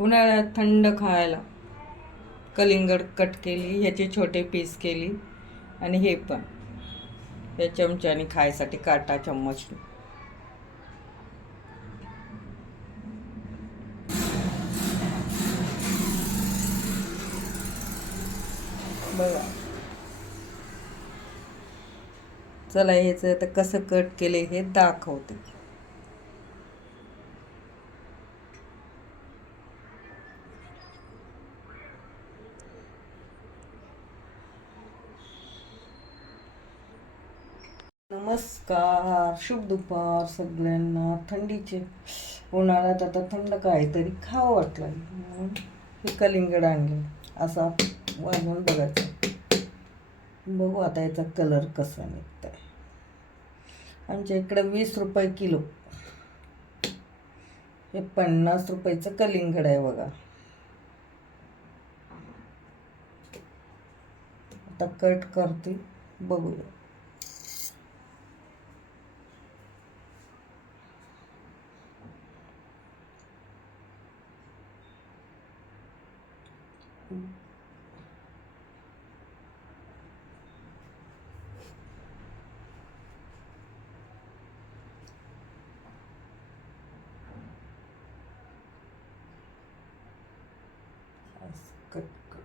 उन्हाळ्यात थंड खायला. कलिंगड कट केली ह्याचे छोटे पीस केली आणि हे पण. या चमच्याने खायसाठी काटा चम्मच. बघा. चला ह्याचं आता कसं कट केले हे दाखवते. नमस्कार शुभ दुपार सगळ्यांना. थंडीचे उन्हाळ्यात आता थंड काहीतरी खावं वाटलं म्हणून हे कलिंगड आणले. असा वाजवून बघायचं. बघू आता याचा कलर कसा निघत आहे आमच्या इकडं वीस रुपये किलो. हे पन्नास रुपयाचं कलिंगड आहे बघा. आता कट करते. बघूया. कट करते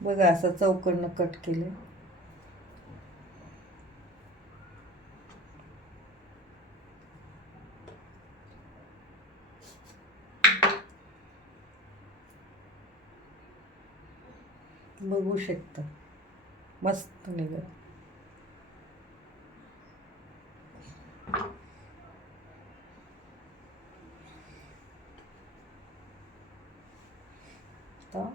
बघा असं चौकडनं कट केलं बघू शकता. मस्त निघत आता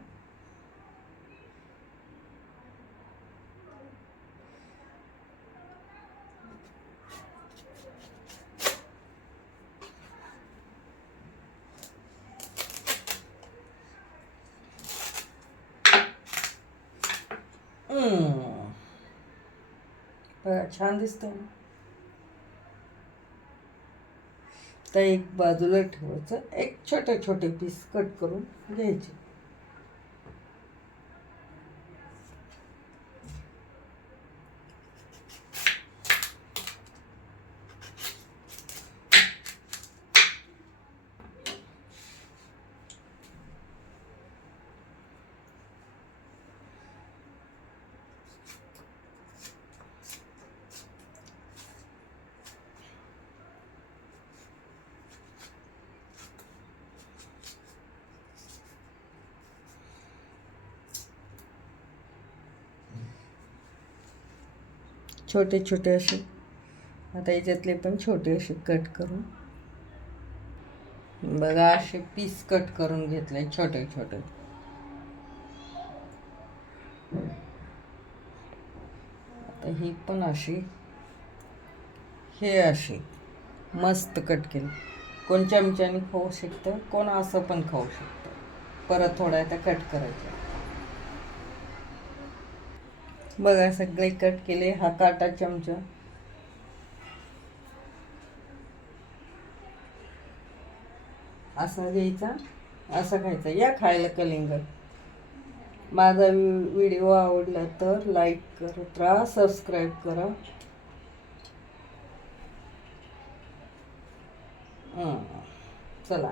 बघा छान दिसतं. तर एक बाजूला ठेवायचं. एक छोटे छोटे पीस कट करून घ्यायचे. छोटे छोटे असे. आता याच्यातले पण छोटे असे कट करून. बघा असे पीस कट करून घेतले छोटे छोटे. आता ही पण अशी हे अशी मस्त कट केली. कोण चमच्याने खाऊ शकतं कोण असं पण खाऊ शकतं. परत थोडा आता कट करायचं. बघा सगळे कट केले हा काटा चमचा. असा घ्यायचा असा खायचा या खायला कलिंगड. माझा व्हिडिओ आवडला तर लाईक करत राहा सबस्क्राईब करा. चला.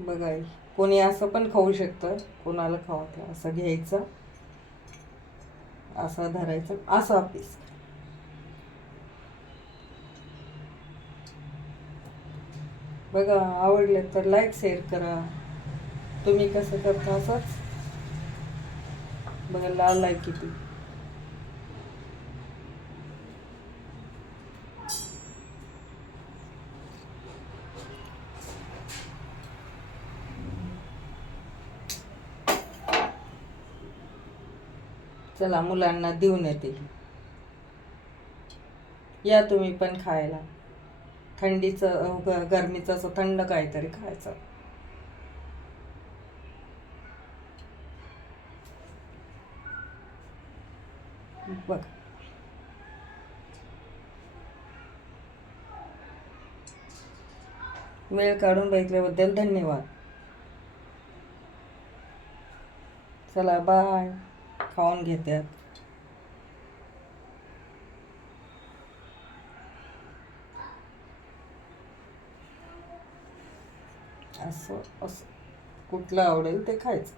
बघा कोणी असं पण खाऊ शकतं. कोणाला खावं असं घ्यायचं. असा धरायचा असा पीस बघा आवडलं तर लाईक शेअर करा. तुम्ही कसं करता असंच? बघा लाल लाईक किती. चला मुलांना देऊन येते. या तुम्ही पण खायला. थंडीचं गरमीचं असं थंड काहीतरी खायचं. बघ. वेळ काढून बघितल्याबद्दल धन्यवाद. चला बाय खाऊन घेतात असं असं. कुठलं आवडेल ते खायचं.